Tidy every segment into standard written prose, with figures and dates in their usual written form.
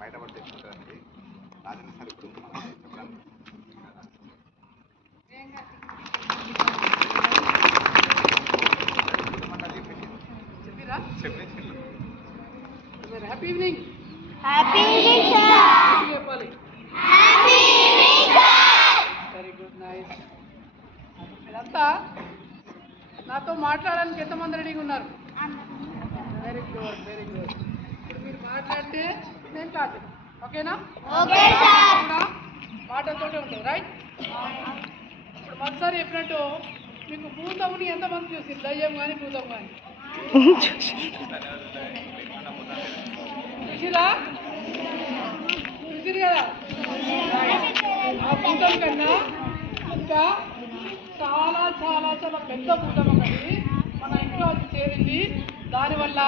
బయటపడి తెచ్చుకుంటారండి. రాజన్న సార్ ఇప్పుడు చెప్పడానికి happy evening. Happy evening sir. చెప్పాలి. Happy evening sir. Very good, nice. మీరంతా నాతో మాట్లాడడానికి ఎంతమంది రెడీగా ఉన్నారు? Very good, very good. ఇప్పుడు మీరు మాట్లాడితే నేను కాదు, ఓకేనా? Okay sir. కూడా మాటలతోటే ఉంటుంది, రైట్? ఇప్పుడు మొదటిసారి చెప్పినట్టు మీకు భూతముని ఎంతమంది చూసి దయ్యం కానీ భూతం కానీ చూసిరా? చూసిరు కదా? ఆ భూతం కన్నా ఇంకా చాలా చాలా చాలా పెద్ద భూతం ఒకటి మన ఇంట్లో వచ్చి చేరింది. దానివల్ల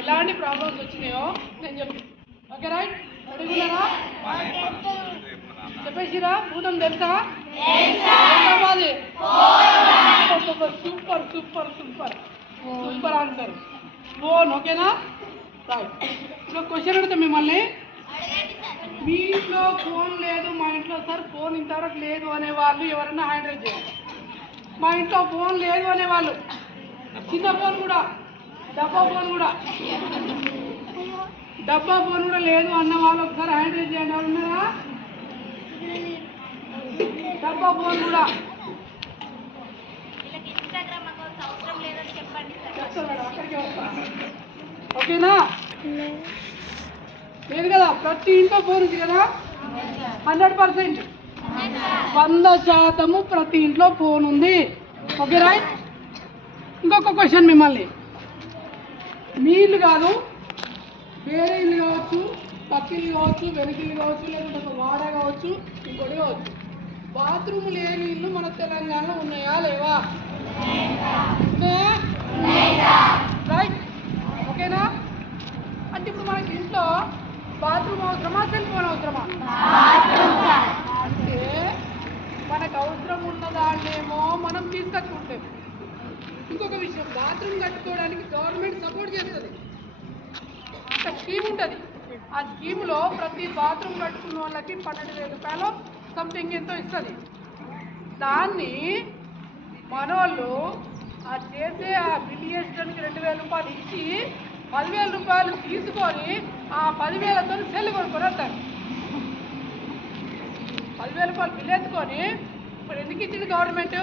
ఎలాంటి ప్రాబ్లమ్స్ వచ్చినాయో నేను చెప్తాను, ఓకే రైట్? అడుగున్నారా? చెప్పేసిరా? భూతం తెలుసా? Super super super super super answer. Phone, ఓకేనా? రైట్. ఇప్పుడు క్వశ్చన్ అడుగుతా మిమ్మల్ని. మీ ఇంట్లో ఫోన్ లేదు, మా ఇంట్లో సార్ ఫోన్ ఇంతవరకు లేదు అనే వాళ్ళు ఎవరైనా హ్యాండ్ రైజ్ చేయాలి. మా ఇంట్లో ఫోన్ లేదు అనేవాళ్ళు, చిన్న ఫోన్ కూడా, డబ్బా ఫోన్ కూడా లేదు అన్న వాళ్ళు ఒకసారి హ్యాండ్ రైజ్ చేయండి. ఎవరు ఉన్నారా? డబ్బా ఫోన్ కూడా చెప్తాను మేడం, అక్కడికి వస్తా, ఓకేనా? లేదు కదా? ప్రతి ఇంట్లో ఫోన్ ఉంది కదా? 100%, 100% ప్రతి ఇంట్లో ఫోన్ ఉంది, ఓకే రైట్? ఇంకొక క్వశ్చన్ మిమ్మల్ని. మీ ఇల్లు కాదు, వేరే ఇల్లు కావచ్చు, పక్కిల్లు కావచ్చు, వెనకిల్లు కావచ్చు, లేకుంటే ఒక వాడ కావచ్చు, ఇంకోటి కావచ్చు, బాత్రూమ్ లేని ఇల్లు మన తెలంగాణలో ఉన్నాయా లేవా? రైట్, ఓకేనా? అంటే ఇప్పుడు మనకి ఇంట్లో బాత్రూమ్ అవసరమా, సెల్ ఫోన్ అవసరమా? అంటే మనకు అవసరం ఉన్న దాన్నేమో మనం తీసుకొచ్చుకుంటాం. ఇంకొక విషయం, బాత్రూమ్ కట్టుకోవడానికి గవర్నమెంట్ సపోర్ట్ చేస్తుంది, ఒక స్కీమ్ ఉంటుంది. ఆ స్కీమ్లో ప్రతి బాత్రూమ్ కట్టుకున్న వాళ్ళకి 12,000 రూపాయలు సంథింగ్ ఎంతో ఇస్తుంది. దాన్ని మనోళ్ళు ఆ చేసే ఆ బిల్ చేసడానికి 2,000 రూపాయలు ఇచ్చి 10,000 రూపాయలు తీసుకొని ఆ 10,000తో సెల్ కొనుక్కొని వస్తారు. 10,000 రూపాయలు బిల్ ఎత్తుకొని ఇప్పుడు ఎందుకు ఇచ్చింది గవర్నమెంట్?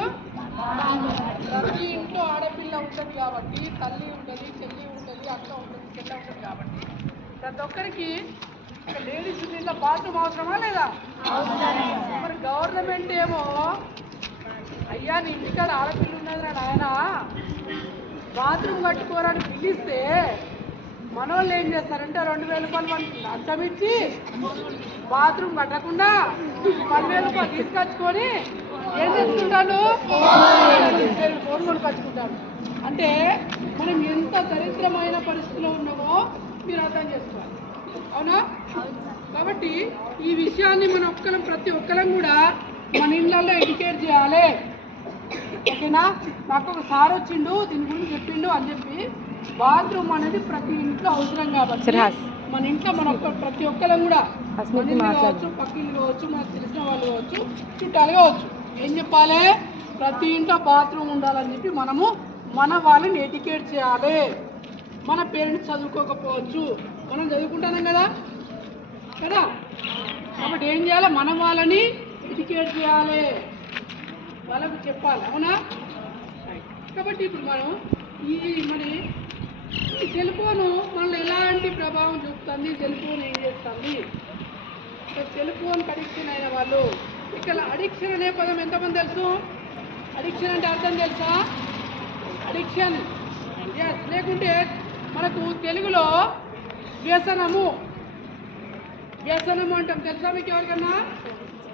ప్రతి ఇంట్లో ఆడపిల్ల ఉంటుంది కాబట్టి, తల్లి ఉంటుంది, చెల్లి ఉంటుంది, అక్క ఉంటుంది, చెల్ల ఉంటుంది కాబట్టి ప్రతి ఒక్కరికి ఒక లేడీస్ ఇంట్లో బాత్రూమ్ అవసరమా లేదా? మరి గవర్నమెంట్ ఏమో, అయ్యా నీ ఇంటికాడ ఆడపిల్ల ఉన్నది నాడు ఆయన బాత్రూమ్ కట్టుకోరని పిలిస్తే మనోళ్ళు ఏం చేస్తారంటే 2,000 రూపాయలు మనకి లంచం ఇచ్చి బాత్రూమ్ కట్టకుండా 10,000 రూపాయలు తీసుకొచ్చుకొని ఏం చేసుకుంటాడు? ఫోన్ కొనుక్కొచ్చుకుంటాడు. అంటే మనం ఎంత దరిద్రమైన పరిస్థితిలో ఉన్నామో మీరు అర్థం చేసుకోవాలి, అవునా? కాబట్టి ఈ విషయాన్ని మన ప్రతి ఒక్కరం కూడా మన ఇళ్ళల్లో ఎడ్యుకేట్ చేయాలి, ఓకేనా? నాకు ఒక సార్ వచ్చిండు, దీని గురించి చెప్పిండు అని చెప్పి, బాత్రూమ్ అనేది ప్రతి ఇంట్లో అవసరం కాబట్టి మన ఇంట్లో ప్రతి ఒక్కరం కూడా కావచ్చు, పక్కిళ్ళు కావచ్చు, మనకు తెలిసిన వాళ్ళు కావచ్చు, చుట్టాలు కావచ్చు, ఏం చెప్పాలి? ప్రతి ఇంట్లో బాత్రూమ్ ఉండాలని చెప్పి మనము మన వాళ్ళని ఎడ్యుకేట్ చేయాలి. మన పేరెంట్స్ చదువుకోకపోవచ్చు, మనం చదువుకుంటున్నాం కదా కదా కాబట్టి ఏం చేయాలి? మన వాళ్ళని ఎడ్యుకేట్ చేయాలి, వాళ్ళకు చెప్పాలి, అవునా? కాబట్టి ఇప్పుడు మనం ఈ సెల్ ఫోను మనలో ఎలాంటి ప్రభావం చూపుతుంది, సెల్ ఫోన్ ఏం చేస్తుంది? సెల్ ఫోన్కి అడిక్షన్ అయిన వాళ్ళు, ఇక్కడ అడిక్షన్ అనే పదం ఎంతమంది తెలుసు? అడిక్షన్ అంటే అర్థం తెలుసా? అడిక్షన్ లేకుంటే మనకు తెలుగులో వ్యసనము అంటాం, తెలుసా మీకు ఎవరికన్నా?